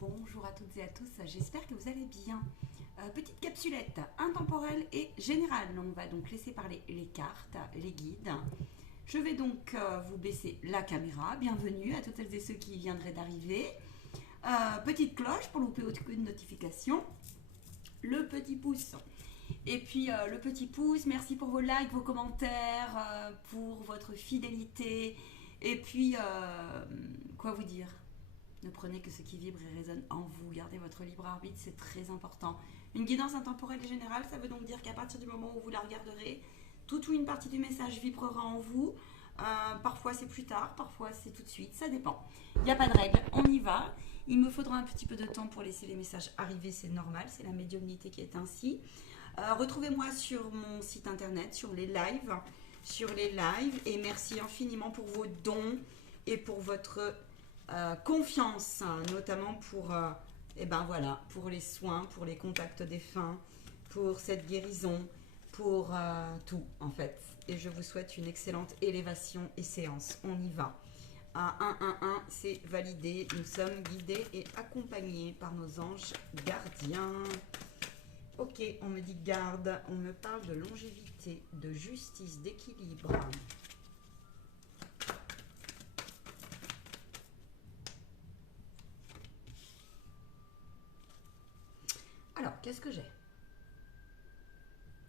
Bonjour à toutes et à tous, j'espère que vous allez bien. Petite capsulette intemporelle et générale. On va donc laisser parler les cartes, les guides. Je vais donc vous baisser la caméra. Bienvenue à toutes celles et ceux qui viendraient d'arriver. Petite cloche pour louper aucune notification. Le petit pouce. Et puis le petit pouce, merci pour vos likes, vos commentaires, pour votre fidélité. Et puis, quoi vous dire ? Ne prenez que ce qui vibre et résonne en vous. Gardez votre libre arbitre, c'est très important. Une guidance intemporelle et générale, ça veut donc dire qu'à partir du moment où vous la regarderez, toute ou une partie du message vibrera en vous. Parfois c'est plus tard, parfois c'est tout de suite, ça dépend. Il n'y a pas de règle, on y va. Il me faudra un petit peu de temps pour laisser les messages arriver, c'est normal, c'est la médiumnité qui est ainsi. Retrouvez-moi sur mon site internet, sur les lives, et merci infiniment pour vos dons et pour votre confiance, notamment pour, pour les soins, pour les contacts défunts, pour cette guérison, pour tout en fait. Et je vous souhaite une excellente élévation et séance. On y va. À 111, c'est validé. Nous sommes guidés et accompagnés par nos anges gardiens. Ok, on me dit garde, on me parle de longévité, de justice, d'équilibre. Alors, qu'est-ce que j'ai?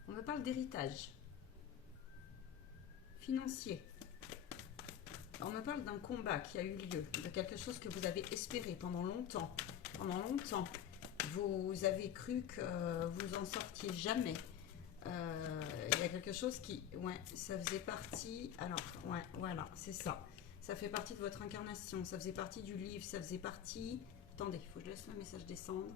On me parle d'héritage financier. On me parle d'un combat qui a eu lieu, de quelque chose que vous avez espéré pendant longtemps. Pendant longtemps, vous avez cru que vous en sortiez jamais. Il y a quelque chose qui... Ouais, ça faisait partie... Alors, ouais, voilà, c'est ça. Ça fait partie de votre incarnation, ça faisait partie du livre, ça faisait partie... Attendez, il faut que je laisse le message descendre.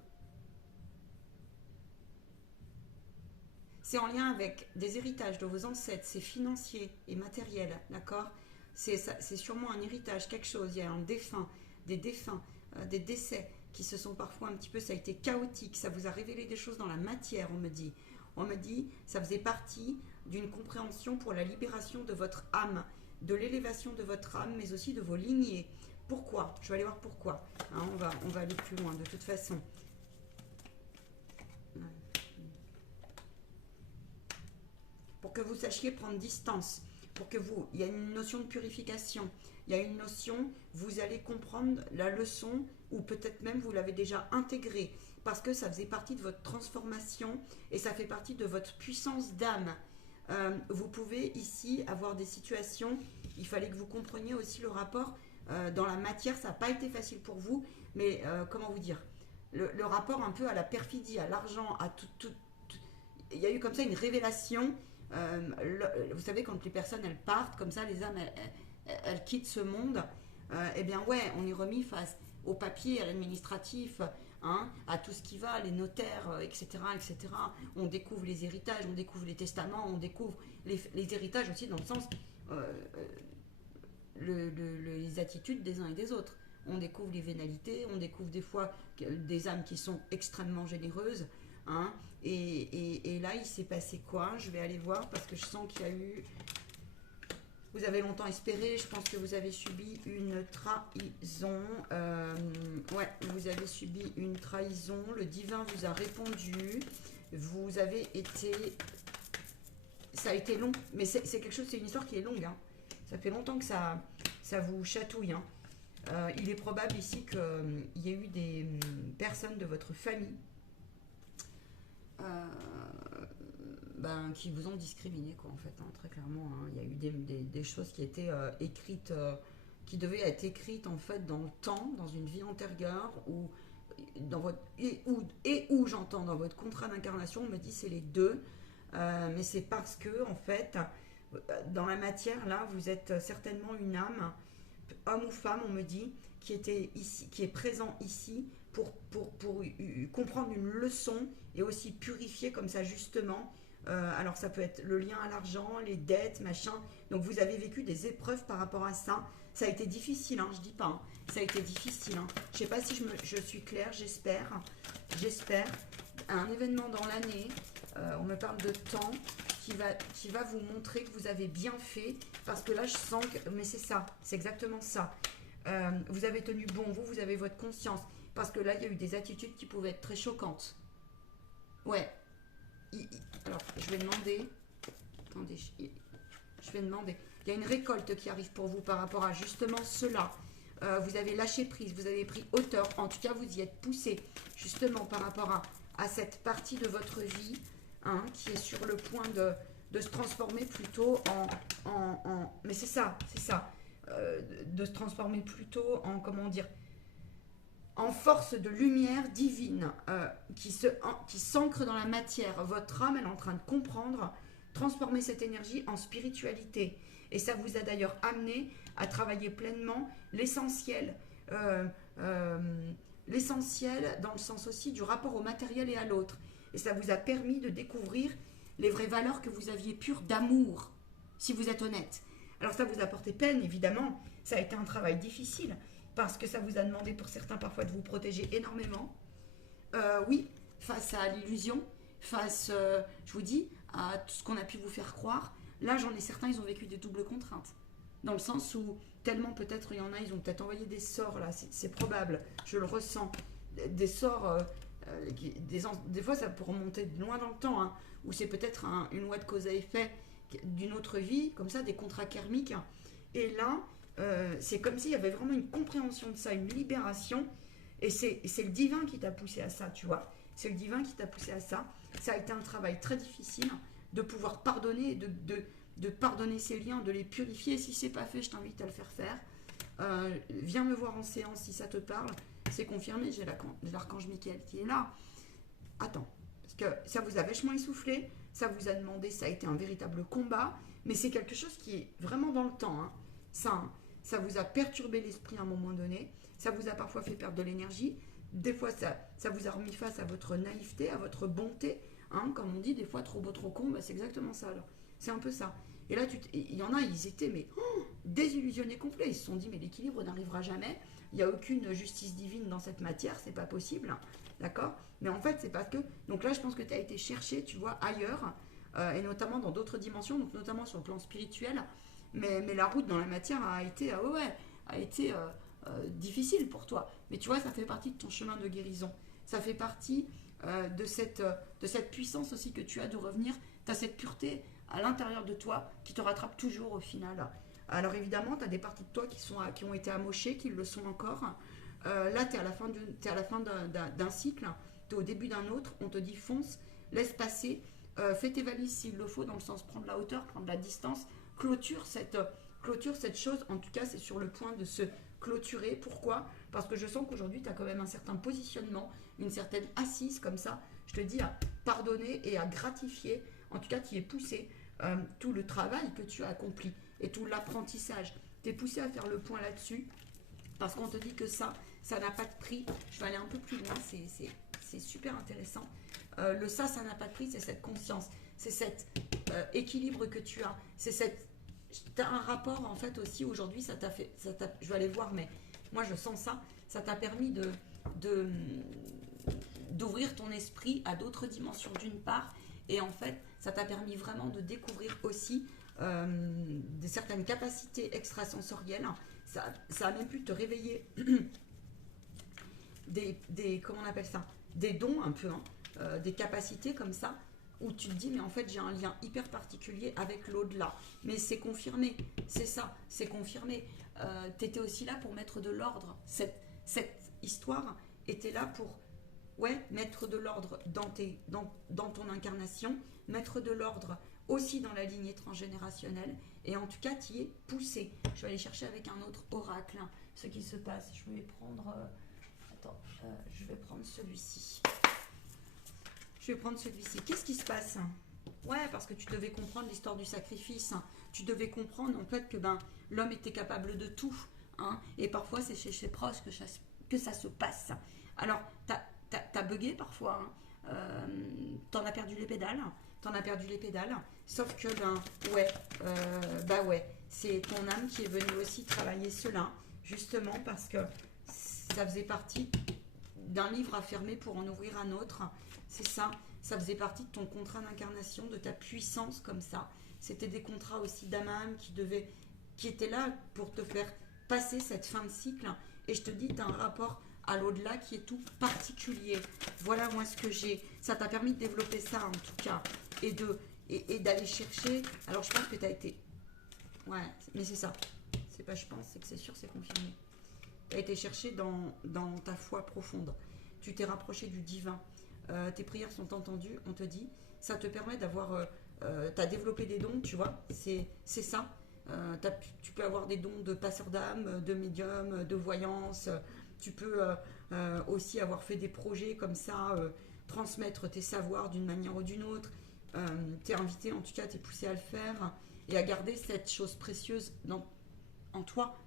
C'est en lien avec des héritages de vos ancêtres, c'est financier et matériel, d'accord? C'est sûrement un héritage, quelque chose, il y a un défunt, des défunts, des décès qui se sont parfois un petit peu, ça a été chaotique, ça vous a révélé des choses dans la matière, on me dit. On me dit, ça faisait partie d'une compréhension pour la libération de votre âme, de l'élévation de votre âme, mais aussi de vos lignées. Pourquoi? Je vais aller voir pourquoi. Hein, on va aller plus loin, de toute façon. Pour que vous sachiez prendre distance, pour que vous, il y a une notion de purification, il y a une notion, vous allez comprendre la leçon, ou peut-être même vous l'avez déjà intégrée, parce que ça faisait partie de votre transformation, et ça fait partie de votre puissance d'âme. Vous pouvez ici avoir des situations, il fallait que vous compreniez aussi le rapport dans la matière, ça n'a pas été facile pour vous, mais comment vous dire, le rapport un peu à la perfidie, à l'argent, à tout, il y a eu comme ça une révélation. Vous savez, quand les personnes elles partent comme ça, les âmes elles quittent ce monde, eh bien ouais, on est remis face au papier, à l'administratif, hein, à tout ce qui va, les notaires, etc., etc. On découvre les héritages, on découvre les testaments, on découvre les héritages aussi dans le sens les attitudes des uns et des autres. On découvre les vénalités, on découvre des fois des âmes qui sont extrêmement généreuses. Hein, et là, il s'est passé quoi? Je vais aller voir parce que je sens qu'il y a eu... Vous avez longtemps espéré, je pense que vous avez subi une trahison. Ouais, vous avez subi une trahison. Le divin vous a répondu. Vous avez été... Ça a été long, mais c'est quelque chose, c'est une histoire qui est longue. Hein. Ça fait longtemps que ça vous chatouille. Hein. Il est probable ici qu'il y ait eu des personnes de votre famille qui vous ont discriminé, quoi, en fait, hein, très clairement. Hein. Il y a eu des choses qui étaient écrites, qui devaient être écrites, en fait, dans le temps, dans une vie antérieure, ou dans votre où j'entends dans votre contrat d'incarnation, on me dit c'est les deux, mais c'est parce que, en fait, dans la matière, là, vous êtes certainement une âme, homme ou femme, on me dit, qui était ici, qui est présent ici, pour comprendre une leçon et aussi purifier comme ça justement. Alors ça peut être le lien à l'argent, les dettes, machin. Donc vous avez vécu des épreuves par rapport à ça. Ça a été difficile, hein, je dis pas. Hein. Ça a été difficile. Hein. Je sais pas si je suis claire, j'espère. J'espère. Un événement dans l'année, on me parle de temps qui va vous montrer que vous avez bien fait. Parce que là je sens que... Mais c'est ça, c'est exactement ça. Vous avez tenu bon, vous avez votre conscience. Parce que là, il y a eu des attitudes qui pouvaient être très choquantes. Ouais. Alors, je vais demander... Attendez, je vais demander. Il y a une récolte qui arrive pour vous par rapport à justement cela. Vous avez lâché prise, vous avez pris hauteur. En tout cas, vous y êtes poussé justement par rapport à cette partie de votre vie hein, qui est sur le point de se transformer plutôt mais c'est ça. De se transformer plutôt en, comment dire, en force de lumière divine qui s'ancre dans la matière. Votre âme, elle est en train de comprendre, transformer cette énergie en spiritualité. Et ça vous a d'ailleurs amené à travailler pleinement l'essentiel. L'essentiel dans le sens aussi du rapport au matériel et à l'autre. Et ça vous a permis de découvrir les vraies valeurs que vous aviez pures d'amour, si vous êtes honnête. Alors ça vous a porté peine, évidemment. Ça a été un travail difficile, parce que ça vous a demandé pour certains parfois de vous protéger énormément. Oui, face à l'illusion, face, je vous dis, à tout ce qu'on a pu vous faire croire. Là, j'en ai certains, ils ont vécu des doubles contraintes. Dans le sens où, tellement peut-être, il y en a, ils ont peut-être envoyé des sorts, là, c'est probable, je le ressens. Des sorts, des fois, ça peut remonter loin dans le temps, hein, où c'est peut-être une loi de cause à effet d'une autre vie, comme ça, des contrats karmiques. Et là, c'est comme s'il y avait vraiment une compréhension de ça, une libération. Et c'est le divin qui t'a poussé à ça, tu vois. C'est le divin qui t'a poussé à ça. Ça a été un travail très difficile de pouvoir pardonner, de pardonner ces liens, de les purifier. Si c'est pas fait, je t'invite à le faire. Viens me voir en séance si ça te parle. C'est confirmé, j'ai l'archange Michael qui est là. Attends, parce que ça vous a vachement essoufflé, ça vous a demandé, ça a été un véritable combat, mais c'est quelque chose qui est vraiment dans le temps. Hein. Ça vous a perturbé l'esprit à un moment donné, ça vous a parfois fait perdre de l'énergie, des fois ça vous a remis face à votre naïveté, à votre bonté, hein, comme on dit, des fois trop beau, trop con, bah, c'est exactement ça. C'est un peu ça. Et là, il y en a, ils étaient désillusionnés complets. Ils se sont dit, mais l'équilibre n'arrivera jamais. Il n'y a aucune justice divine dans cette matière, c'est pas possible. D'accord? Mais en fait, c'est parce que... Donc là, je pense que tu as été chercher, tu vois, ailleurs, et notamment dans d'autres dimensions, donc notamment sur le plan spirituel. Mais la route dans la matière a été difficile pour toi. Mais tu vois, ça fait partie de ton chemin de guérison. Ça fait partie de cette puissance aussi que tu as de revenir. Tu as cette pureté à l'intérieur de toi qui te rattrape toujours au final. Alors évidemment, tu as des parties de toi qui ont été amochées, qui le sont encore. Là, tu es à la fin d'un cycle, tu es au début d'un autre, on te dit fonce, laisse passer, fais tes valises s'il le faut, dans le sens prendre la hauteur, prendre la distance, clôture cette chose. En tout cas, c'est sur le point de se clôturer. Pourquoi? Parce que je sens qu'aujourd'hui, tu as quand même un certain positionnement, une certaine assise comme ça, je te dis, à pardonner et à gratifier, en tout cas, qui est poussé tout le travail que tu as accompli et tout l'apprentissage. Tu es poussé à faire le point là-dessus parce qu'on te dit que ça n'a pas de prix. Je vais aller un peu plus loin, c'est super intéressant. Ça n'a pas de prix, c'est cette conscience, c'est cet équilibre que tu as, tu as un rapport en fait aussi aujourd'hui, je vais aller voir, mais moi je sens ça t'a permis d'ouvrir ton esprit à d'autres dimensions d'une part, et en fait ça t'a permis vraiment de découvrir aussi certaines capacités extrasensorielles. Ça a même pu te réveiller comment on appelle ça, des dons un peu, hein, des capacités comme ça, où tu te dis, mais en fait, j'ai un lien hyper particulier avec l'au-delà. Mais c'est confirmé, c'est ça, c'est confirmé. Tu étais aussi là pour mettre de l'ordre. Cette histoire était là pour mettre de l'ordre dans ton incarnation, mettre de l'ordre aussi dans la lignée transgénérationnelle, et en tout cas, tu y es poussé. Je vais aller chercher avec un autre oracle ce qui se passe. Je vais prendre... je vais prendre celui-ci. Qu'est-ce qui se passe? Ouais, parce que tu devais comprendre l'histoire du sacrifice. Tu devais comprendre en fait que l'homme était capable de tout. Hein, et parfois, c'est chez ses proches que ça se passe. Alors, t'as bugué parfois. Hein, t'en as perdu les pédales. Sauf que, c'est ton âme qui est venue aussi travailler cela. Justement parce que ça faisait partie d'un livre à fermer pour en ouvrir un autre. C'est ça faisait partie de ton contrat d'incarnation, de ta puissance comme ça. C'était des contrats aussi d'âme à âme qui étaient là pour te faire passer cette fin de cycle. Et je te dis, tu as un rapport à l'au-delà qui est tout particulier. Voilà moi ce que j'ai. Ça t'a permis de développer ça en tout cas. Et d'aller chercher. Alors je pense que tu as été... Ouais, mais c'est ça. C'est pas je pense, c'est que c'est sûr, c'est confirmé. Tu as été chercher dans ta foi profonde. Tu t'es rapproché du divin. Tes prières sont entendues, on te dit. Ça te permet d'avoir... tu as développé des dons, tu vois. C'est ça. Tu peux avoir des dons de passeur d'âme, de médium, de voyance. Tu peux aussi avoir fait des projets comme ça, transmettre tes savoirs d'une manière ou d'une autre. T'es invité, en tout cas, t'es poussé à le faire et à garder cette chose précieuse en toi,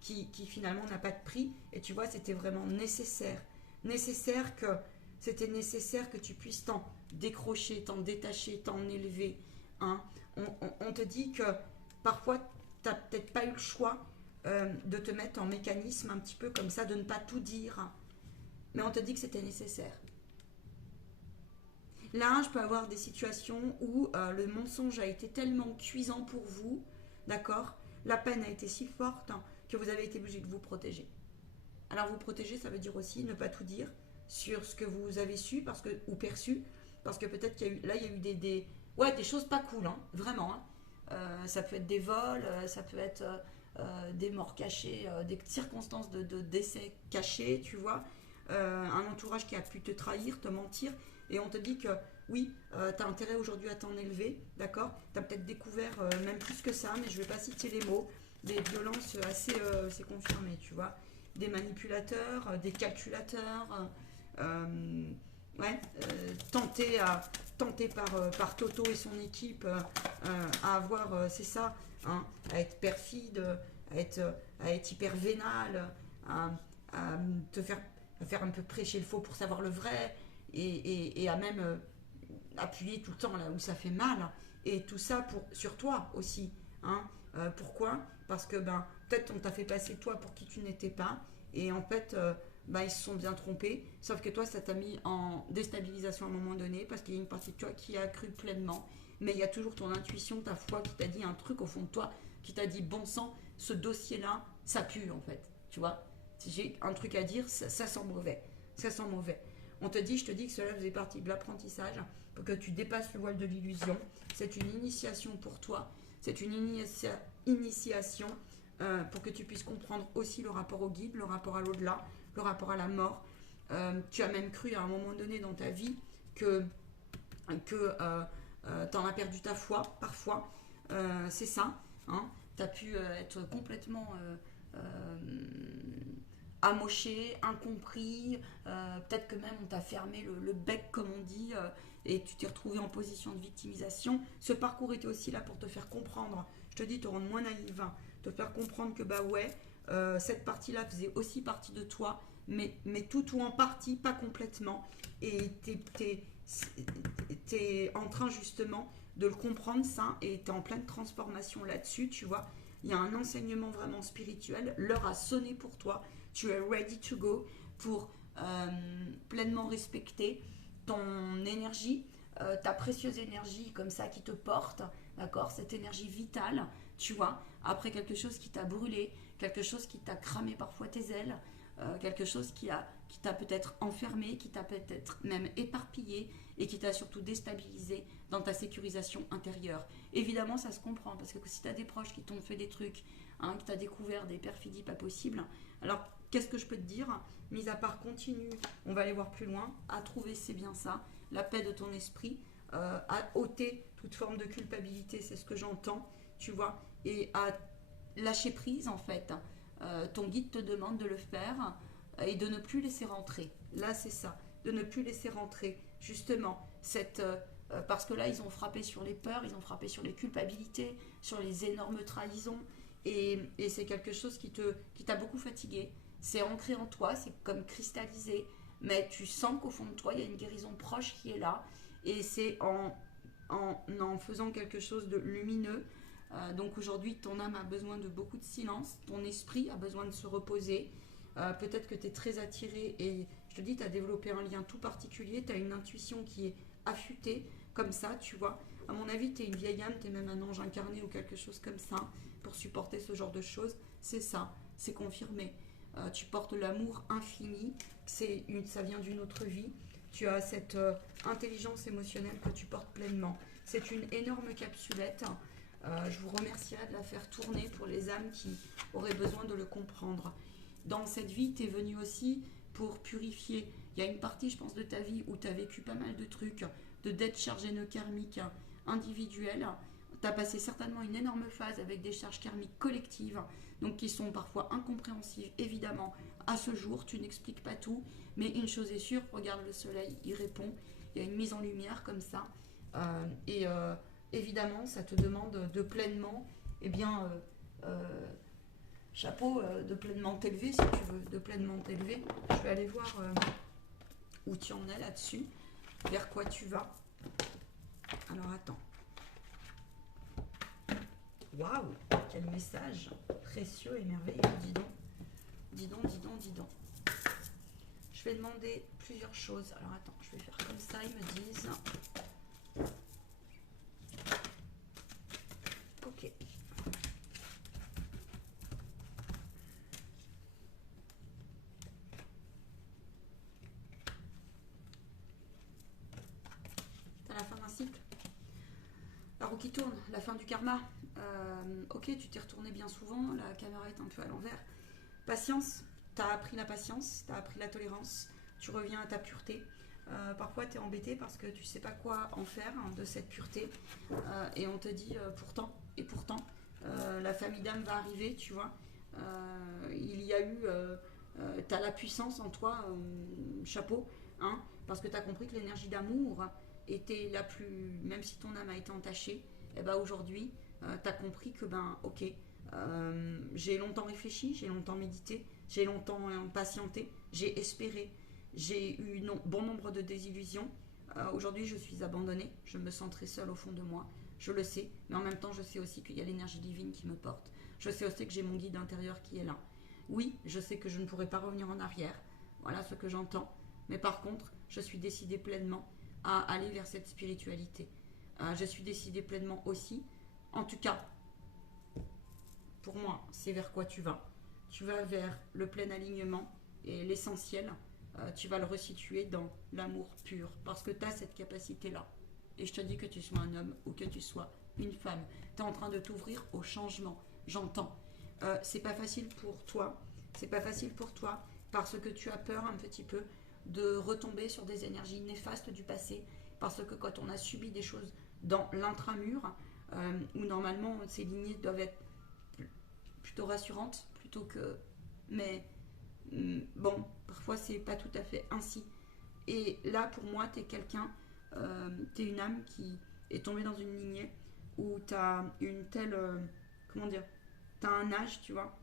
qui finalement n'a pas de prix. Et tu vois, c'était vraiment nécessaire. C'était nécessaire que tu puisses t'en décrocher, t'en détacher, t'en élever. Hein. On te dit que parfois, tu n'as peut-être pas eu le choix de te mettre en mécanisme un petit peu comme ça, de ne pas tout dire. Mais on te dit que c'était nécessaire. Là, je peux avoir des situations où le mensonge a été tellement cuisant pour vous, d'accord? La peine a été si forte que vous avez été obligé de vous protéger. Alors vous protéger, ça veut dire aussi ne pas tout dire sur ce que vous avez su ou perçu, parce que peut-être qu'il y a eu, là, il y a eu des choses pas cool, hein, vraiment. Hein. Ça peut être des vols, ça peut être des morts cachées, des circonstances de décès cachés, tu vois. Un entourage qui a pu te trahir, te mentir, et on te dit que oui, tu as intérêt aujourd'hui à t'en élever, d'accord? Tu as peut-être découvert même plus que ça, mais je ne vais pas citer les mots, des violences assez, c'est confirmé, tu vois, des manipulateurs, des calculateurs, tenté par Toto et son équipe à avoir, c'est ça, hein, à être perfide, à être hyper vénal, à faire un peu prêcher le faux pour savoir le vrai, et à même appuyer tout le temps là où ça fait mal, et tout ça sur toi aussi. Hein. Pourquoi? Parce que peut-être on t'a fait passer toi pour qui tu n'étais pas, et en fait ils se sont bien trompés, sauf que toi ça t'a mis en déstabilisation à un moment donné, parce qu'il y a une partie de toi qui a cru pleinement, mais il y a toujours ton intuition, ta foi qui t'a dit un truc au fond de toi, qui t'a dit bon sang, ce dossier là ça pue en fait, tu vois. Si j'ai un truc à dire, ça sent mauvais, ça sent mauvais. On te dit, je te dis que cela faisait partie de l'apprentissage pour que tu dépasses le voile de l'illusion. C'est une initiation pour toi. C'est une initiation pour que tu puisses comprendre aussi le rapport au guide, le rapport à l'au-delà, le rapport à la mort. Tu as même cru à un moment donné dans ta vie que tu en as perdu ta foi, parfois. C'est ça. Hein. Tu as pu être complètement... amoché, incompris, peut-être que même on t'a fermé le bec comme on dit, et tu t'es retrouvé en position de victimisation. Ce parcours était aussi là pour te faire comprendre, je te dis, te rendre moins naïve, hein, te faire comprendre que cette partie-là faisait aussi partie de toi, mais tout ou en partie, pas complètement, et t'es en train justement de le comprendre ça, et t'es en pleine transformation là-dessus, tu vois. Il y a un enseignement vraiment spirituel, l'heure a sonné pour toi, tu es ready to go pour pleinement respecter ton énergie, ta précieuse énergie comme ça qui te porte, d'accord, cette énergie vitale, tu vois, après quelque chose qui t'a brûlé, quelque chose qui t'a cramé parfois tes ailes, quelque chose qui t'a peut-être enfermé, qui t'a peut-être même éparpillé et qui t'a surtout déstabilisé dans ta sécurisation intérieure. Évidemment, ça se comprend, parce que si tu as des proches qui t'ont fait des trucs, hein, que tu as découvert des perfidies pas possibles, alors qu'est-ce que je peux te dire? Mis à part continue, on va aller voir plus loin, à trouver, c'est bien ça, la paix de ton esprit, à ôter toute forme de culpabilité, c'est ce que j'entends, tu vois, et à lâcher prise en fait. Ton guide te demande de le faire et de ne plus laisser rentrer. Là, c'est ça, de ne plus laisser rentrer, justement, parce que là, ils ont frappé sur les peurs, ils ont frappé sur les culpabilités, sur les énormes trahisons, et c'est quelque chose qui t'a beaucoup fatigué. C'est ancré en toi, c'est comme cristallisé, mais tu sens qu'au fond de toi, il y a une guérison proche qui est là, et c'est en faisant quelque chose de lumineux. Donc aujourd'hui, ton âme a besoin de beaucoup de silence, ton esprit a besoin de se reposer. Peut-être que tu es très attiré, et je te dis, tu as développé un lien tout particulier, tu as une intuition qui est affûtée, comme ça, tu vois. À mon avis, tu es une vieille âme, tu es même un ange incarné ou quelque chose comme ça, pour supporter ce genre de choses. C'est ça, c'est confirmé. tu portes l'amour infini, ça vient d'une autre vie. Tu as cette intelligence émotionnelle que tu portes pleinement. C'est une énorme capsulette. Je vous remercierai de la faire tourner pour les âmes qui auraient besoin de le comprendre. Dans cette vie, tu es venu aussi pour purifier. Il y a une partie, je pense, de ta vie où tu as vécu pas mal de trucs, de dettes chargées nœuds karmiques individuelles. Tu as passé certainement une énorme phase avec des charges karmiques collectives, donc qui sont parfois incompréhensibles, évidemment. À ce jour, tu n'expliques pas tout, mais une chose est sûre, regarde le soleil, il répond. Il y a une mise en lumière comme ça. Évidemment, ça te demande de pleinement, eh bien, chapeau, de pleinement t'élever, si tu veux, de pleinement t'élever. Je vais aller voir où tu en es là-dessus, vers quoi tu vas. Alors, attends. Waouh, quel message précieux et merveilleux, dis donc. Dis donc, dis donc, dis donc. Je vais demander plusieurs choses. Alors, attends, je vais faire comme ça, ils me disent... Ok. T'as la fin d'un cycle. La roue qui tourne, la fin du karma. Ok, tu t'es retourné bien souvent, la caméra est un peu à l'envers. Patience, t'as appris la patience, t'as appris la tolérance, tu reviens à ta pureté. Parfois, tu es embêté parce que tu sais pas quoi en faire de cette pureté. Et on te dit pourtant, et pourtant, la famille d'âme va arriver, tu vois. Il y a eu... tu as la puissance en toi, chapeau, hein, parce que tu as compris que l'énergie d'amour était la plus... Même si ton âme a été entachée, et ben aujourd'hui, tu as compris que, ben, ok, j'ai longtemps réfléchi, j'ai longtemps médité, j'ai longtemps patienté, j'ai espéré, j'ai eu bon nombre de désillusions. Aujourd'hui, je suis abandonnée, je me sens très seule au fond de moi, je le sais, mais en même temps, je sais aussi qu'il y a l'énergie divine qui me porte. Je sais aussi que j'ai mon guide intérieur qui est là. Oui, je sais que je ne pourrai pas revenir en arrière, voilà ce que j'entends, mais par contre, je suis décidée pleinement à aller vers cette spiritualité. Je suis décidée pleinement aussi, en tout cas, pour moi, c'est vers quoi tu vas. Tu vas vers le plein alignement et l'essentiel, tu vas le resituer dans l'amour pur, parce que tu as cette capacité-là. Et je te dis que tu sois un homme ou que tu sois une femme, tu es en train de t'ouvrir au changement, j'entends. C'est pas facile pour toi, parce que tu as peur un petit peu de retomber sur des énergies néfastes du passé, parce que quand on a subi des choses dans l'intramur, où normalement ces lignées doivent être plutôt rassurantes, plutôt que... Mais bon, parfois c'est pas tout à fait ainsi. Et là, pour moi, t'es quelqu'un, t'es une âme qui est tombée dans une lignée où t'as une telle... comment dire, t'as un âge, tu vois,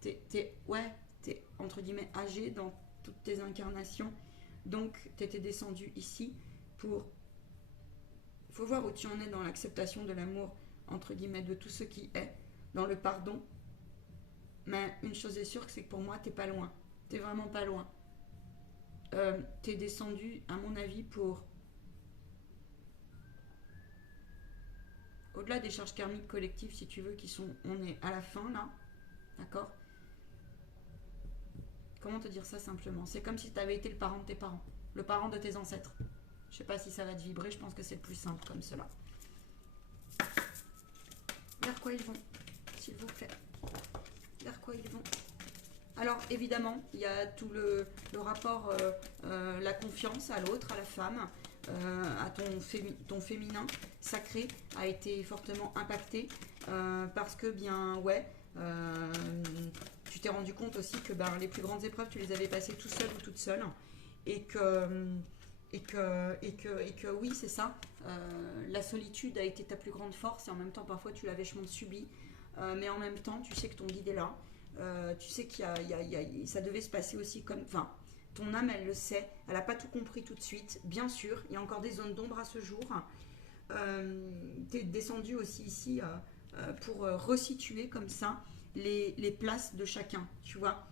t'es entre guillemets âgé dans toutes tes incarnations, donc t'étais descendu ici pour... Faut voir où tu en es dans l'acceptation de l'amour, entre guillemets, de tout ce qui est, dans le pardon. Mais une chose est sûre, c'est que pour moi, t'es pas loin, t'es vraiment pas loin. T'es descendu, à mon avis, pour... Au-delà des charges karmiques collectives, si tu veux, qui sont... On est à la fin, là, d'accord? Comment te dire ça simplement? C'est comme si tu avais été le parent de tes parents, le parent de tes ancêtres. Je sais pas si ça va te vibrer, je pense que c'est le plus simple comme cela. Vers quoi ils vont, s'il vous plaît? Vers quoi ils vont? Alors évidemment, il y a tout le rapport, la confiance à l'autre, à la femme, à ton féminin sacré a été fortement impacté parce que bien ouais, tu t'es rendu compte aussi que ben, les plus grandes épreuves tu les avais passées tout seul ou toute seule et que oui c'est ça, la solitude a été ta plus grande force et en même temps parfois tu l'as vachement subi, mais en même temps tu sais que ton guide est là. Tu sais qu'il ça devait se passer aussi comme... Enfin, ton âme, elle le sait. Elle n'a pas tout compris tout de suite. Bien sûr, il y a encore des zones d'ombre à ce jour. Tu es descendu aussi ici pour resituer comme ça les places de chacun, tu vois.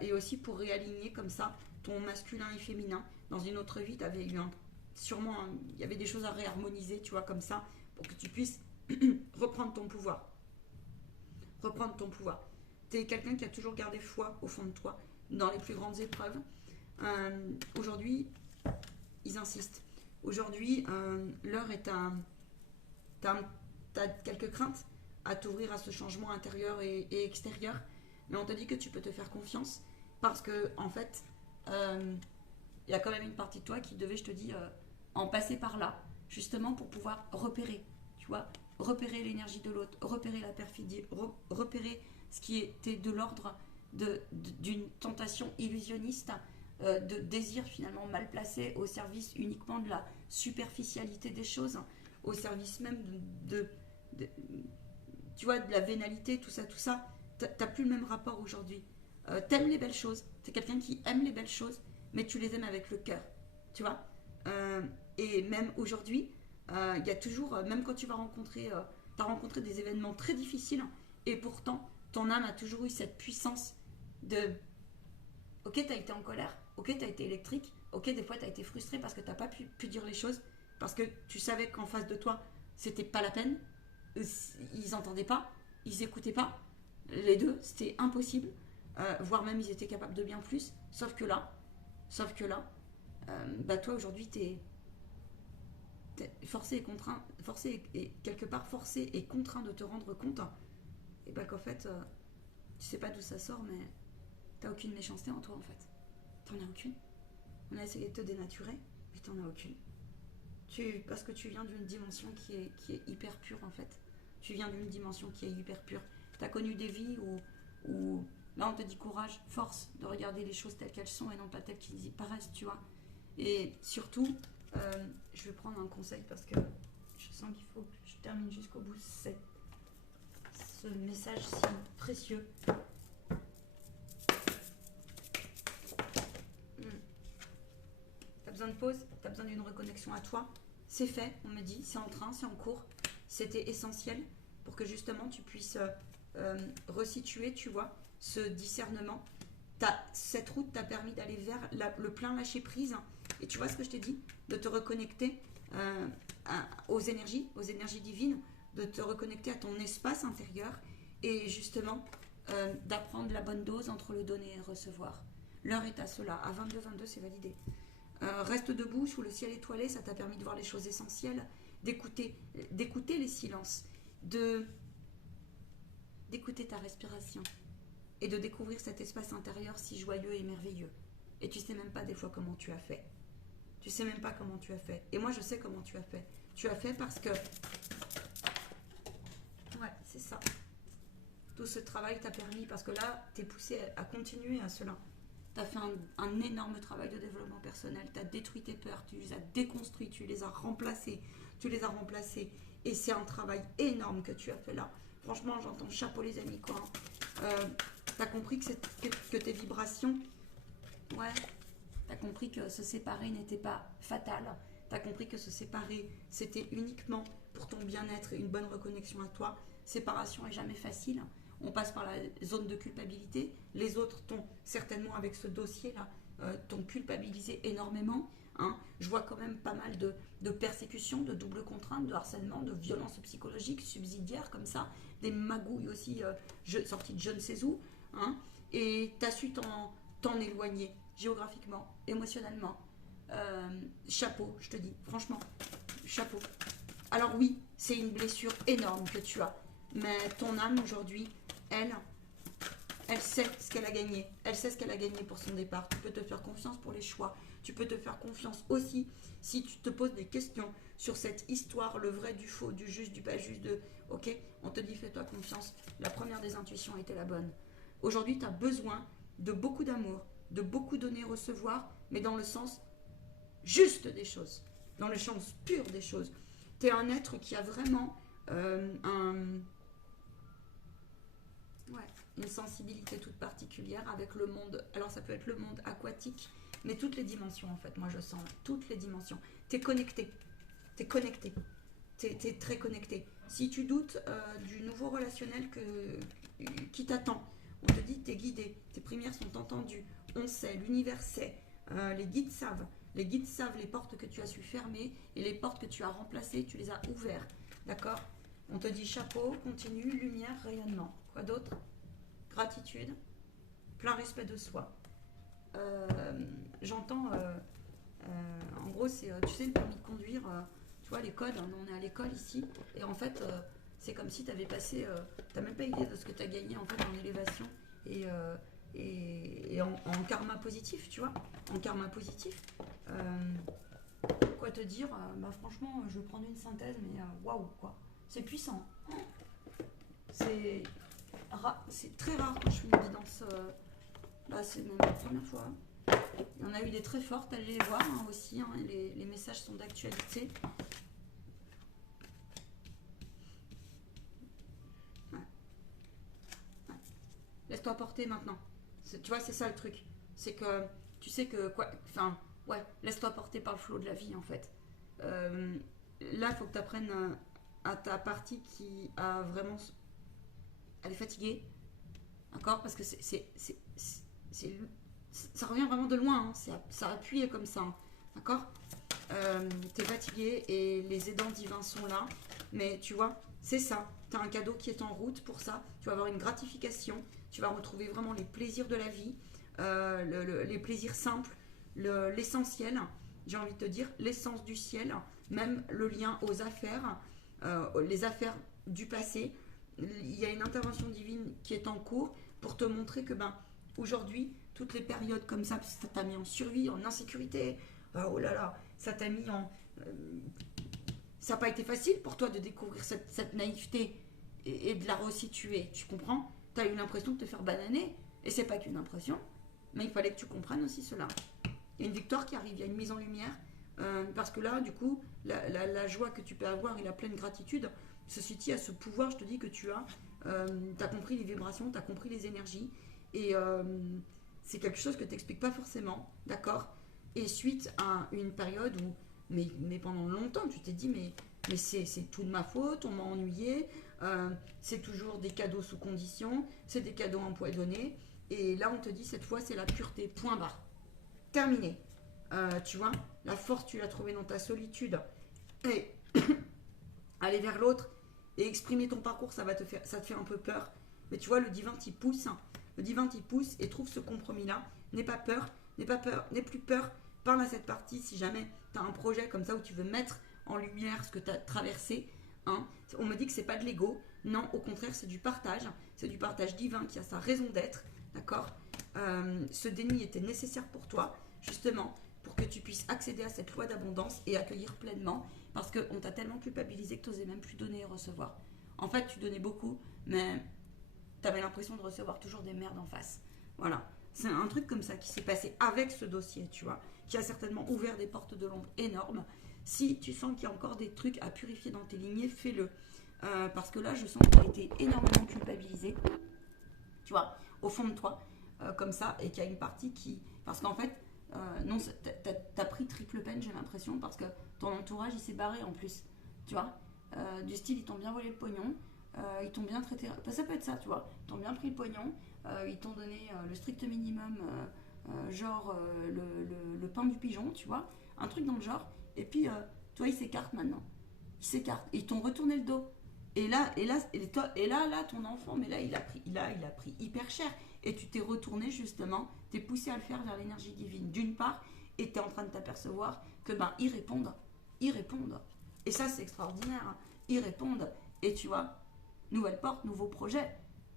Et aussi pour réaligner comme ça ton masculin et féminin. Dans une autre vie, tu avais eu sûrement... Il y avait des choses à réharmoniser, tu vois, comme ça, pour que tu puisses reprendre ton pouvoir. Reprendre ton pouvoir. Tu es quelqu'un qui a toujours gardé foi au fond de toi, dans les plus grandes épreuves. Aujourd'hui, ils insistent. Aujourd'hui, l'heure est à... T'as quelques craintes à t'ouvrir à ce changement intérieur et extérieur, mais on te dit que tu peux te faire confiance parce que, en fait, il y a quand même une partie de toi qui devait, je te dis, en passer par là, justement pour pouvoir repérer, tu vois, repérer l'énergie de l'autre, repérer la perfidie, repérer ce qui était de l'ordre d'une tentation illusionniste, de désir finalement mal placé au service uniquement de la superficialité des choses, au service même de, tu vois, de la vénalité, tout ça. T'as plus le même rapport aujourd'hui. T'aimes les belles choses, t'es quelqu'un qui aime les belles choses, mais tu les aimes avec le cœur, tu vois. Et même aujourd'hui, il y a toujours, même quand tu vas rencontrer, t'as rencontré des événements très difficiles, et pourtant, ton âme a toujours eu cette puissance de, ok, t'as été en colère, ok, t'as été électrique, ok, des fois t'as été frustré parce que t'as pas pu dire les choses, parce que tu savais qu'en face de toi, c'était pas la peine, ils n'entendaient pas, ils écoutaient pas, les deux, c'était impossible, voire même ils étaient capables de bien plus, sauf que là, bah toi aujourd'hui t'es forcé et contraint, forcé et quelque part forcé et contraint de te rendre compte, et bah qu'en fait, tu sais pas d'où ça sort, mais t'as aucune méchanceté en toi en fait, t'en as aucune. On a essayé de te dénaturer, mais t'en as aucune. Parce que tu viens d'une dimension qui est hyper pure en fait. Tu viens d'une dimension qui est hyper pure. Tu as connu des vies où là on te dit courage, force de regarder les choses telles qu'elles sont et non pas telles qu'elles y paraissent, tu vois. Et surtout, je vais prendre un conseil parce que je sens qu'il faut que je termine jusqu'au bout ce message si précieux. T'as besoin de pause, t'as besoin d'une reconnexion à toi. C'est fait, on me dit, c'est en train, c'est en cours. C'était essentiel pour que justement tu puisses resituer, tu vois, ce discernement. Cette route t'a permis d'aller vers le plein lâcher prise. Et tu vois ce que je t'ai dit, de te reconnecter aux énergies divines, de te reconnecter à ton espace intérieur et justement d'apprendre la bonne dose entre le donner et le recevoir. L'heure est à cela. À 22h22, c'est validé. Reste debout sous le ciel étoilé, ça t'a permis de voir les choses essentielles, d'écouter les silences, d'écouter ta respiration et de découvrir cet espace intérieur si joyeux et merveilleux. Et tu sais même pas des fois comment tu as fait. Tu sais même pas comment tu as fait. Et moi je sais comment tu as fait. Tu as fait parce que... Ouais, c'est ça. Tout ce travail t'a permis, parce que là, t'es poussé à continuer à cela. Tu as fait un énorme travail de développement personnel, tu as détruit tes peurs, tu les as déconstruites, tu les as remplacées, et c'est un travail énorme que tu as fait là. Franchement, j'entends chapeau les amis, quoi. Tu as compris que tes vibrations, ouais, tu as compris que se séparer n'était pas fatal, tu as compris que se séparer, c'était uniquement pour ton bien-être et une bonne reconnexion à toi. Séparation est jamais facile. On passe par la zone de culpabilité. Les autres t'ont certainement, avec ce dossier-là, t'ont culpabilisé énormément. Hein. Je vois quand même pas mal de persécutions, de double contrainte, de harcèlement, de violences psychologiques subsidiaires comme ça, des magouilles aussi sorties de je ne sais où. Hein. Et tu as su t'en éloigner géographiquement, émotionnellement. Chapeau, je te dis, franchement, chapeau. Alors oui, c'est une blessure énorme que tu as. Mais ton âme aujourd'hui, elle sait ce qu'elle a gagné. Elle sait ce qu'elle a gagné pour son départ. Tu peux te faire confiance pour les choix. Tu peux te faire confiance aussi si tu te poses des questions sur cette histoire, le vrai du faux, du juste, du pas juste, ok, on te dit fais-toi confiance. La première des intuitions était la bonne. Aujourd'hui, tu as besoin de beaucoup d'amour, de beaucoup donner, recevoir, mais dans le sens juste des choses, dans le sens pur des choses. Tu es un être qui a vraiment une sensibilité toute particulière avec le monde. Alors ça peut être le monde aquatique, mais toutes les dimensions en fait, moi je sens toutes les dimensions. T'es connecté, t'es très connecté. Si tu doutes du nouveau relationnel qui t'attend, on te dit t'es guidé, tes prières sont entendues, on sait, l'univers sait, les guides savent les portes que tu as su fermer et les portes que tu as remplacées, tu les as ouvertes, d'accord? On te dit chapeau, continue, lumière, rayonnement. Quoi d'autre? gratitude, plein respect de soi. J'entends, en gros, c'est, tu sais, le permis de conduire, tu vois, les codes, hein, on est à l'école ici, et en fait, c'est comme si tu avais passé, tu n'as même pas idée de ce que tu as gagné en fait en élévation et en karma positif, tu vois, en karma positif. Quoi te dire, bah franchement, je vais prendre une synthèse, mais waouh, quoi, c'est puissant. C'est très rare quand je fais une guidance. Bah, c'est même la première fois. Il y en a eu des très fortes, allez les voir hein, aussi. Hein, les messages sont d'actualité. Ouais. Ouais. Laisse-toi porter maintenant. Tu vois, c'est ça le truc. C'est que tu sais que quoi. Enfin, ouais, laisse-toi porter par le flot de la vie en fait. Là, il faut que tu apprennes à ta partie qui a vraiment. Elle est fatiguée. D'accord. Parce que ça revient vraiment de loin, hein. Ça appuie comme ça, hein. D'accord. T'es fatigué et les aidants divins sont là, mais tu vois, c'est ça. T'as un cadeau qui est en route pour ça. Tu vas avoir une gratification. Tu vas retrouver vraiment les plaisirs de la vie, les plaisirs simples, l'essentiel. J'ai envie de te dire l'essence du ciel, même le lien aux affaires, les affaires du passé. Il y a une intervention divine qui est en cours pour te montrer que aujourd'hui, toutes les périodes comme ça, ça t'a mis en survie, en insécurité, oh là là, ça t'a mis en... ça n'a pas été facile pour toi de découvrir cette naïveté et de la resituer, tu comprends? Tu as eu l'impression de te faire bananer, et c'est pas qu'une impression, mais il fallait que tu comprennes aussi cela. Il y a une victoire qui arrive, il y a une mise en lumière, parce que là, du coup, la joie que tu peux avoir et la pleine gratitude se situe à ce pouvoir, je te dis, que tu as. Tu as compris les vibrations, tu as compris les énergies, et c'est quelque chose que tu n'expliques pas forcément, d'accord? Et suite à une période où, mais pendant longtemps, tu t'es dit, mais c'est tout de ma faute, on m'a ennuyé, c'est toujours des cadeaux sous condition, c'est des cadeaux empoisonnés, et là on te dit, cette fois c'est la pureté, point barre, terminé. Tu vois, la force tu l'as trouvée dans ta solitude, et aller vers l'autre, et exprimer ton parcours, ça te fait un peu peur, mais tu vois, le divin t'y pousse, hein. Le divin t'y pousse et trouve ce compromis-là. N'aie pas peur, n'aie plus peur. Parle à cette partie si jamais tu as un projet comme ça où tu veux mettre en lumière ce que tu as traversé. Hein. On me dit que c'est pas de l'ego. Non, au contraire, c'est du partage. C'est du partage divin qui a sa raison d'être. D'accord. Ce déni était nécessaire pour toi, justement, pour que tu puisses accéder à cette loi d'abondance et accueillir pleinement. Parce qu'on t'a tellement culpabilisé que tu n'osais même plus donner et recevoir. En fait, tu donnais beaucoup, mais tu avais l'impression de recevoir toujours des merdes en face. Voilà. C'est un truc comme ça qui s'est passé avec ce dossier, tu vois, qui a certainement ouvert des portes de l'ombre énormes. Si tu sens qu'il y a encore des trucs à purifier dans tes lignées, fais-le. Parce que là, je sens que tu as été énormément culpabilisé, tu vois, au fond de toi, comme ça, et qu'il y a une partie qui... Parce qu'en fait, non, t'as pris triple peine, j'ai l'impression, parce que ton entourage, il s'est barré en plus, tu vois. Du style, ils t'ont bien volé le pognon, ils t'ont bien traité... Ça peut être ça, tu vois. Ils t'ont bien pris le pognon, ils t'ont donné le strict minimum, genre le pain du pigeon, tu vois. Un truc dans le genre. Et puis, toi, ils s'écartent maintenant. Ils s'écartent. Et ils t'ont retourné le dos. Et là, ton enfant, mais là, il a pris hyper cher. Et tu t'es retourné, justement, t'es poussé à le faire vers l'énergie divine, d'une part, et t'es en train de t'apercevoir que, ils répondent. Ils répondent. Et ça, c'est extraordinaire. Hein. Ils répondent. Et tu vois, nouvelle porte, nouveau projet,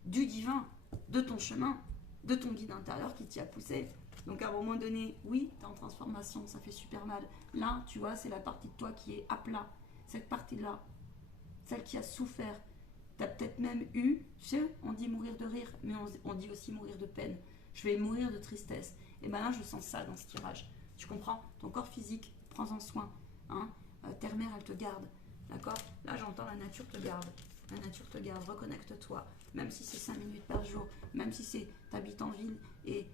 du divin, de ton chemin, de ton guide intérieur qui t'y a poussé. Donc à un moment donné, oui, t'es en transformation, ça fait super mal. Là, tu vois, c'est la partie de toi qui est à plat. Cette partie-là, celle qui a souffert. T'as peut-être même eu, tu sais, on dit mourir de rire, mais on dit aussi mourir de peine. Je vais mourir de tristesse. Et là, je sens ça dans ce tirage. Tu comprends? Ton corps physique, prends-en soin. Hein. Terre-mère, elle te garde. D'accord? Là, j'entends la nature te garde. La nature te garde, reconnecte-toi. Même si c'est 5 minutes par jour, même si c'est t'habites en ville et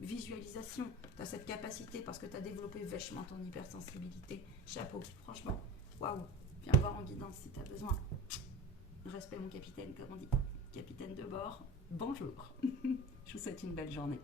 visualisation, tu as cette capacité parce que tu as développé vachement ton hypersensibilité. Chapeau, franchement, waouh. Viens me voir en guidance si tu as besoin. Respect mon capitaine, comme on dit. Capitaine de bord, bonjour. Je vous souhaite une belle journée.